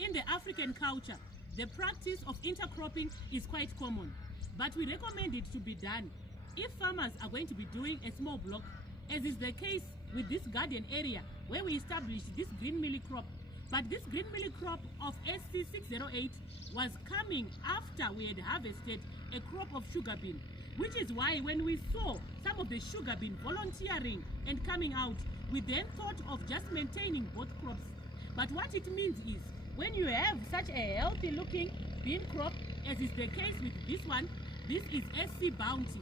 In the African culture, the practice of intercropping is quite common, but we recommend it to be done if farmers are going to be doing a small block, as is the case with this garden area where we established this green millet crop. But this green millet crop of SC608 was coming after we had harvested a crop of sugar bean, which is why when we saw some of the sugar bean volunteering and coming out, we then thought of just maintaining both crops. But what it means is, when you have such a healthy looking bean crop, as is the case with this one, this is SC Bounty,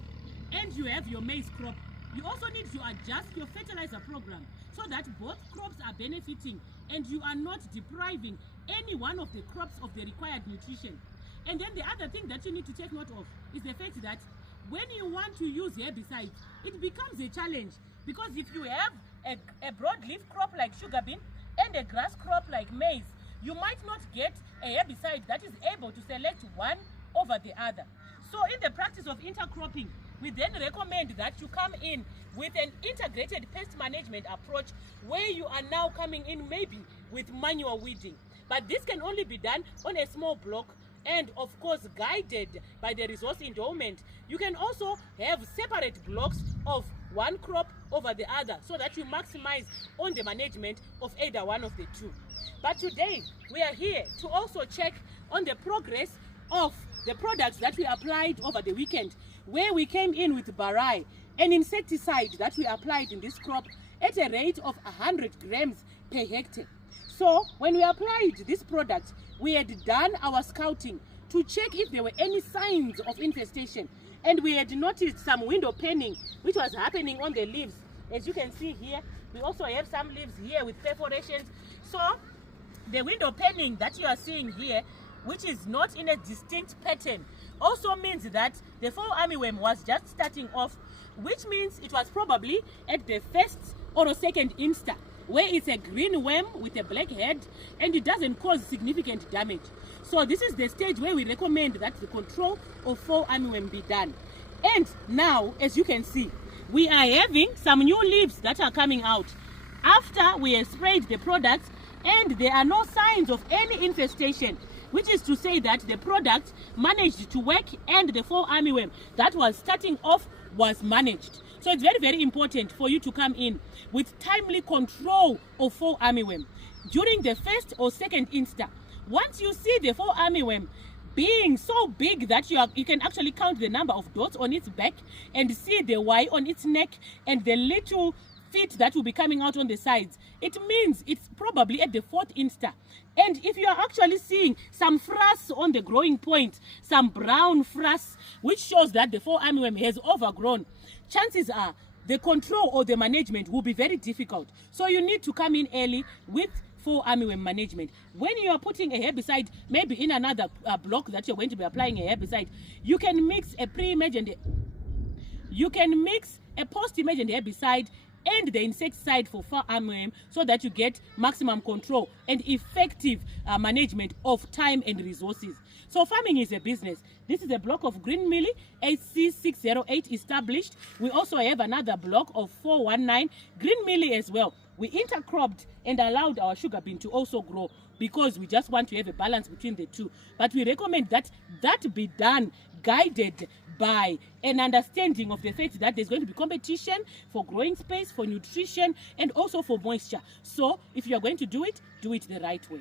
and you have your maize crop, you also need to adjust your fertilizer program so that both crops are benefiting and you are not depriving any one of the crops of the required nutrition. And then the other thing that you need to take note of is the fact that when you want to use herbicides, it becomes a challenge, because if you have a broadleaf crop like sugar bean and a grass crop like maize, you might not get a herbicide that is able to select one over the other. So in the practice of intercropping, we then recommend that you come in with an integrated pest management approach, where you are now coming in maybe with manual weeding. But this can only be done on a small block, and of course guided by the resource endowment. You can also have separate blocks of one crop over the other, so that you maximize on the management of either one of the two. But today we are here to also check on the progress of the products that we applied over the weekend, where we came in with BARAI, an insecticide that we applied in this crop at a rate of 100 grams per hectare. So when we applied this product, we had done our scouting to check if there were any signs of infestation, and we had noticed some window panning which was happening on the leaves. As you can see here, we also have some leaves here with perforations. So the window panning that you are seeing here, which is not in a distinct pattern, also means that the fall armyworm was just starting off, which means it was probably at the first or second insta, where it's a green worm with a black head and it doesn't cause significant damage. So this is the stage where we recommend that the control of fall armyworm be done. And now, as you can see, we are having some new leaves that are coming out after we have sprayed the products, and there are no signs of any infestation, which is to say that the product managed to work and the fall armyworm that was starting off was managed. So it's very, very important for you to come in with timely control of fall armyworm during the first or second insta. Once you see the fall armyworm being so big that you can actually count the number of dots on its back and see the Y on its neck and the little feet that will be coming out on the sides, it means it's probably at the fourth insta. And if you are actually seeing some frass on the growing point, some brown frass, which shows that the fall armyworm has overgrown, chances are the control or the management will be very difficult. So you need to come in early with fall armyworm management. When you are putting a herbicide, maybe in another block that you're going to be applying a herbicide, you can mix a pre-emergent, you can mix a post-emergent herbicide and the insecticide for fall armyworm, so that you get maximum control and effective management of time and resources. So farming is a business. This is a block of green millet HC608 established. We also have another block of 419 green millet as well. We intercropped and allowed our sugar bean to also grow, because we just want to have a balance between the two. But we recommend that that be done guided by an understanding of the fact that there's going to be competition for growing space, for nutrition, and also for moisture. So if you are going to do it the right way.